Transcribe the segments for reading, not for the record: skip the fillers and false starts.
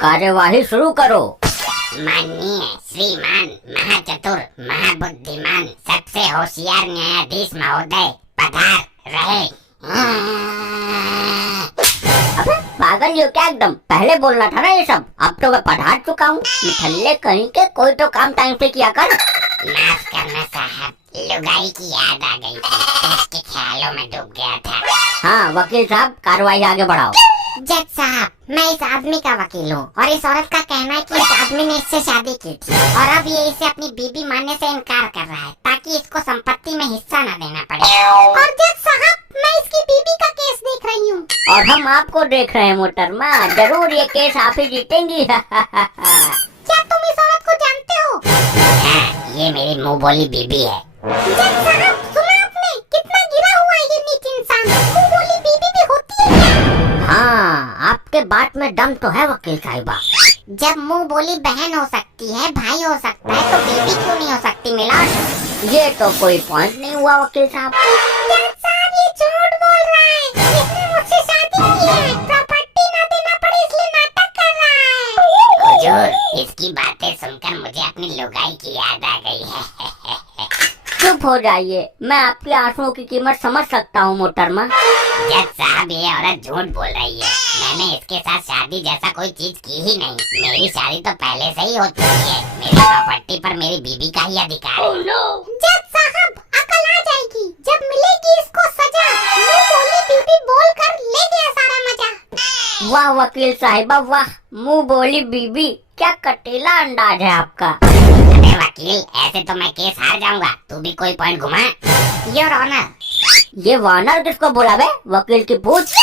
कार्यवाही शुरू करो। माननीय श्रीमान महाचतुर महाबुद्धिमान सबसे होशियार न्यायाधीश महोदय पधार रहे। अबे पागल हो क्या एकदम, पहले बोलना था ना ये सब। अब तो मैं पढ़ा चुका हूँ। निठल्ले कहीं के, कोई तो काम टाइम पे किया कर। माफ करना साहब, लुगाई की याद आ गई थी तो उसके ख्यालों में डूब गया था। हाँ वकील साहब, कार्रवाई आगे बढ़ाओ। जज साहब, मैं इस आदमी का वकील हूँ और इस औरत का कहना है कि इस आदमी ने इससे शादी की थी और अब ये इसे अपनी बीबी मानने से इनकार कर रहा है ताकि इसको संपत्ति में हिस्सा न देना पड़े। और जज साहब, मैं इसकी बीबी का केस देख रही हूँ। और हम आपको देख रहे हैं मोहतरमा, जरूर ये केस आप ही जीतेंगी। क्या तुम इस औरत को जानते हो? हाँ, ये मेरी मुँह बोली बीबी है। जज साहब, सुना आपने? कितना गिरा हुआ है ये नीच इंसान। मुँह बोली बीबी भी होती है क्या? हाँ, आपके बात में दम तो है वकील साहिबा। जब मुँह बोली बहन हो सकती है, भाई हो सकता है, तो बीबी क्यों नहीं हो सकती मिलान? ये तो कोई पॉइंट नहीं हुआ वकील साहब। जज साहब, ये झूठ बोल रहा है। इसने मुझसे शादी की है, प्रॉपर्टी ना देना पड़े इसलिए नाटक कर रहा है। हुजूर, इसकी बातें सुनकर मुझे अपनी लुगाई की याद आ गई है। चुप हो जाइए, मैं आपके आंसुओं की कीमत समझ सकता हूँ मोहतरमा। जज साहब, ये औरत झूठ बोल रही है। मैंने इसके साथ शादी जैसा कोई चीज की ही नहीं। मेरी शादी तो पहले से ही हो चुकी है। मेरी प्रॉपर्टी पर मेरी बीबी का ही अधिकार है। जज साहब, अकल आ जाएगी जब मिलेगी इसको सजा। मुँह बोली बीबी बोलकर ले गया सारा मजा। वाह वकील साहिबा वाह, मुंह बोली बीबी, क्या कटीला अंदाज है आपका। अरे वकील, ऐसे तो मैं केस हार जाऊंगा। तू भी कोई पॉइंट घुमा। Your honour. ये वानर किसको बोला बे? वकील की पूछ।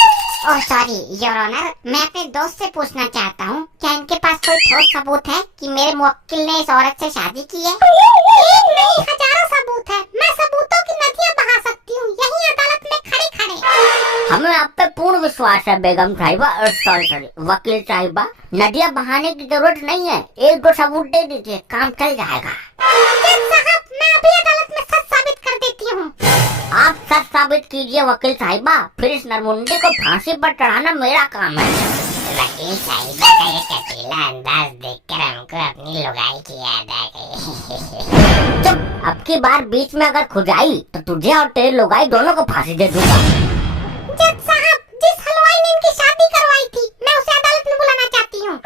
ओह सॉरी योर ऑनर, मैं अपने दोस्त से पूछना चाहता हूँ, क्या इनके पास कोई ठोस सबूत है कि मेरे मुवक्किल ने इस औरत से शादी की है? एक नहीं, हजारों सबूत है। मैं सबूतों की नदियाँ बहा सकती हूँ यहीं अदालत में खड़े खड़े। हमें आप पे पूर्ण विश्वास है बेगम साहिबा, सॉरी वकील साहिबा। नदियाँ बहाने की जरूरत नहीं है, एक दो सबूत दे दीजिए, काम चल जाएगा। जज साहब, मैं अभी अदालत में सच साबित कर देती हूँ। आप सच साबित कीजिए वकील साहिबा, फिर इस नरमुंडे को फांसी पर चढ़ाना मेरा काम है। वकील साहिबा का ये कटीला अंदाज देखकर हमको अपनी लुगाई की याद आ गई। चुप, अब की बार बीच में अगर खुजाई तो तुझे और तेरे लुगाई दोनों को फांसी दे दूंगा। जज साहब, जिस हलवाई ने इनकी शादी करवाई थी, मैं उसे अदालत में बुलाना चाहती हूँ।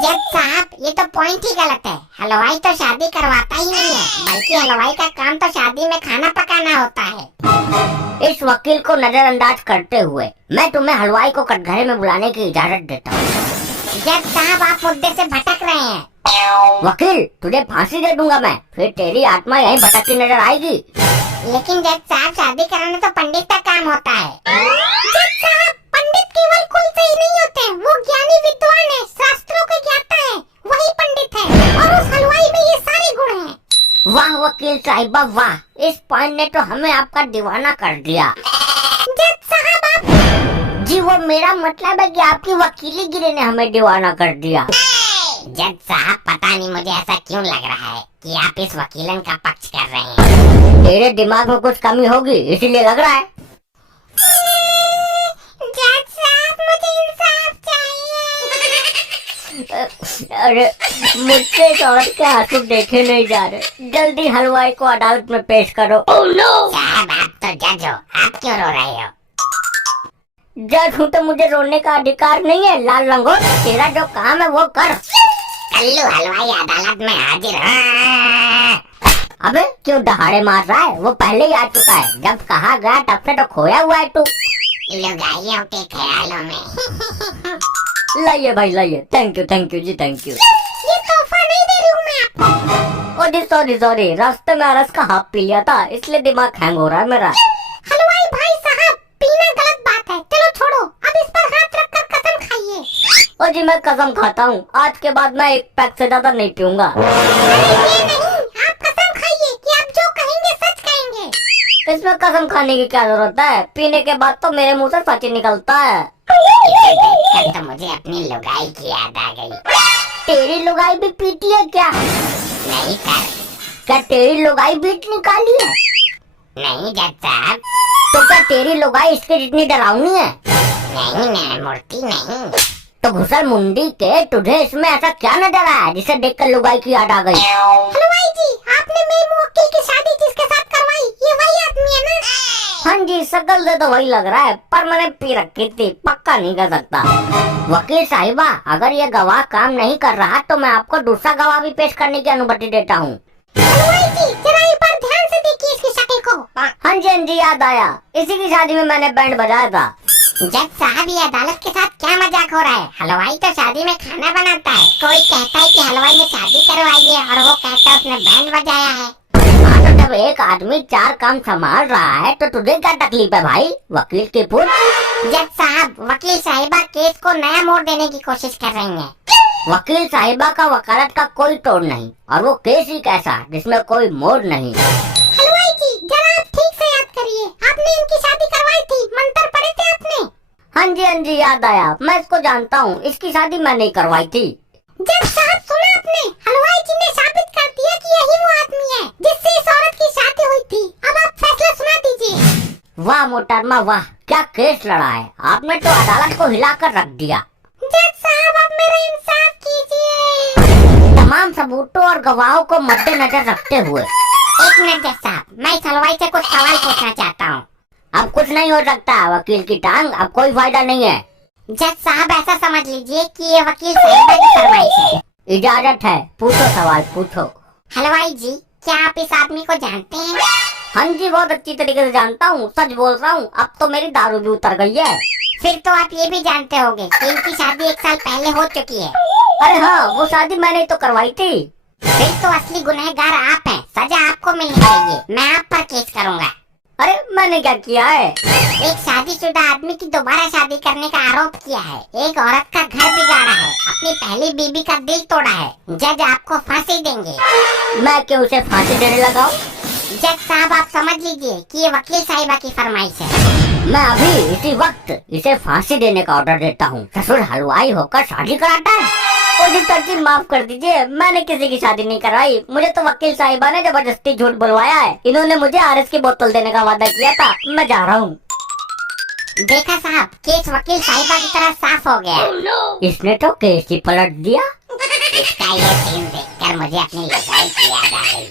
जज साहब, ये तो पॉइंट ही गलत है। हलवाई तो शादी करवाता ही नहीं है, बल्कि हलवाई का काम तो शादी में खाना पकाना होता है। इस वकील को नजरअंदाज करते हुए मैं तुम्हें हलवाई को कटघरे में बुलाने की इजाजत देता हूँ। जज साहब, आप मुद्दे से भटक रहे हैं। वकील, तुझे फांसी दे दूंगा मैं, फिर तेरी आत्मा यहीं भटकती नजर आएगी। लेकिन जज साहब, शादी कराना तो पंडित का काम होता है। जज साहब, पंडित केवल कुल से ही नहीं होते, वो ज्ञानी विद्वान है, शास्त्रों के ज्ञाता है, वही पंडित है। और उस हलवाई में ये सारे गुण हैं। वाह वकील साहिबा वाह, इस पॉइंट ने तो हमें आपका दीवाना कर दिया। जज साहब, आप जी वो मेरा मतलब है कि आपकी वकीली गिरी ने हमें दीवाना कर दिया। जज साहब, पता नहीं मुझे ऐसा क्यों लग रहा है कि आप इस वकीलन का पक्ष कर रहे हैं। तेरे दिमाग में कुछ कमी होगी इसीलिए लग रहा है। जज साहब, मुझे इंसाफ चाहिए। अरे मुझसे इस औरत के आंसू देखे नहीं जा रहे, जल्दी हलवाई को अदालत में पेश करो। साहब, आप तो जज हो, आप क्यों रो रहे हो? जज हूँ तो मुझे रोने का अधिकार नहीं है लाल लंगोट, तेरा जो काम है वो कर। कल्लू हलवाई अदालत में हाजिर है। अबे क्यों दहाड़े मार रहा है, वो पहले ही आ चुका है, जब कहा गया तब से तो खोया हुआ है तू। लुगाइयों के ख्यालों में। लाइए भाई लाइए, thank you ji thank you. ये तोहफा नहीं दे रही हूँ मैं आपको। ओ जी सॉरी, रास्ते में अरस का हाफ पी लिया था इसलिए दिमाग हैंग हो रहा है मेरा। हलवाई भाई साहब, पीना गलत बात है, चलो छोड़ो, अब इस पर हाथ रखकर कसम खाइए। ओ जी मैं कसम खाता हूँ, आज के बाद मैं एक पैक से ज्यादा नहीं पीऊंगा। अरे ये नहीं, आप कसम खाइए कि आप जो कहेंगे सच कहेंगे। इसमें कसम खाने की क्या जरूरत है, पीने के बाद तो मेरे मुंह से सच ही निकलता है। इसे देखकर तो मुझे अपनी लुगाई की याद आ गई। तेरी लुगाई भी पीती है क्या? नहीं कर। क्या तेरी लुगाई बीट निकाली है? नहीं जज साहब। तो क्या तेरी लुगाई इसके जितनी डरावनी है? नहीं न्यायमूर्ति नहीं। तो घुसल मुंडी के, तुझे इसमें ऐसा क्या नजर आया जिसे देखकर लुगाई की याद आ गई? हलवाई जी, आपने मेरे मुवक्किल की शादी जिसके साथ करवाई, ये वही आदमी है ना? हाँ जी, शकल से तो वही लग रहा है, पर मैंने पी रखी थी, पक्का नहीं कर सकता। वकील साहिबा, अगर ये गवाह काम नहीं कर रहा तो मैं आपको दूसरा गवाह भी पेश करने की अनुमति देता हूँ। हलवाई जी, जरा एक बार ध्यान से देखिए इसकी शक्ल को। हाँ जी, याद आया, इसी की शादी में मैंने बैंड बजाया था। जज साहब, ये अदालत के साथ क्या मजाक हो रहा है? हलवाई तो शादी में खाना बनाता है। कोई कहता है कि हलवाई ने शादी करवाई है और वो कहता है उसने बैंड बजाया है। हाँ, तो जब एक आदमी 4 काम संभाल रहा है तो तुझे क्या तकलीफ है भाई? वकील की पूछ। जज साहब, वकील साहिबा केस को नया मोड़ देने की कोशिश कर रही हैं। वकील साहिबा का वकालत का कोई तोड़ नहीं, और वो केस ही कैसा जिसमें कोई मोड़ नहीं। हलवाई जी, जरा आप ठीक से याद करिए, आपने इनकी शादी करवाई थी, मंत्र पढ़े थे आपने? हाँ जी, याद आया, मैं इसको जानता हूँ, इसकी शादी मैं नहीं करवाई थी। जज साहब, सुना आपने? हलवाई जी ने साबित कर दिया कि यही वो आदमी है जिससे इस औरत की शादी हुई थी। अब आप फैसला सुना दीजिए। वाह मोहतरमा वाह, क्या केस लड़ा है आपने, तो अदालत को हिलाकर रख दिया। जज साहब, अब मेरा इंसाफ कीजिए। तमाम सबूतों और गवाहों को मद्देनजर रखते हुए। एक मिनट जज साहब, मैं इस हलवाई से कुछ सवाल पूछना चाहता हूँ। अब कुछ नहीं हो सकता, वकील की टांग, अब कोई फायदा नहीं है। जज साहब, ऐसा समझ लीजिए कि ये वकील साहिबा की फरमाइश है। इजाजत है, पूछो सवाल पूछो। हलवाई जी, क्या आप इस आदमी को जानते हैं? हाँ जी, बहुत अच्छी तरीके से जानता हूँ, सच बोल रहा हूँ, अब तो मेरी दारू भी उतर गई है। फिर तो आप ये भी जानते होंगे कि इनकी शादी 1 साल पहले हो चुकी है। अरे हाँ, वो शादी मैंने तो करवाई थी। फिर तो असली गुनहगार आप हैं, सजा आपको मिलनी चाहिए। मैं आप पर केस करूँगा। अरे मैंने क्या किया है? एक शादीशुदा आदमी की दोबारा शादी करने का आरोप किया है, एक औरत का घर बिगाड़ा है, अपनी पहली बीबी का दिल तोड़ा है। जज आपको फांसी देंगे। मैं क्यों उसे फांसी देने लगा हूँ? जज साहब, आप समझ लीजिए कि ये वकील साहिबा की फरमाइश है। मैं अभी इसी वक्त इसे फांसी देने का ऑर्डर देता हूँ। ससुर हलवाई होकर शादी कराता है। मुझे तरजीह माफ कर दीजिए, मैंने किसी की शादी नहीं करवाई, मुझे तो वकील साहिबा ने जबरदस्ती झूठ बुलवाया है। इन्होंने मुझे आरएस की बोतल देने का वादा किया था। मैं जा रहा हूँ। देखा साहब, केस वकील साहिबा की तरह साफ हो गया। इसने तो केस ही पलट दिया। इसका ये सीन देखकर मुझे अपनी लड़ाई की याद आ गई।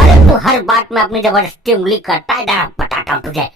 अरे तू हर बात में अपनी जबरदस्ती उंगली करता है, बताता हूँ तुझे।